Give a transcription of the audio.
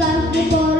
can't be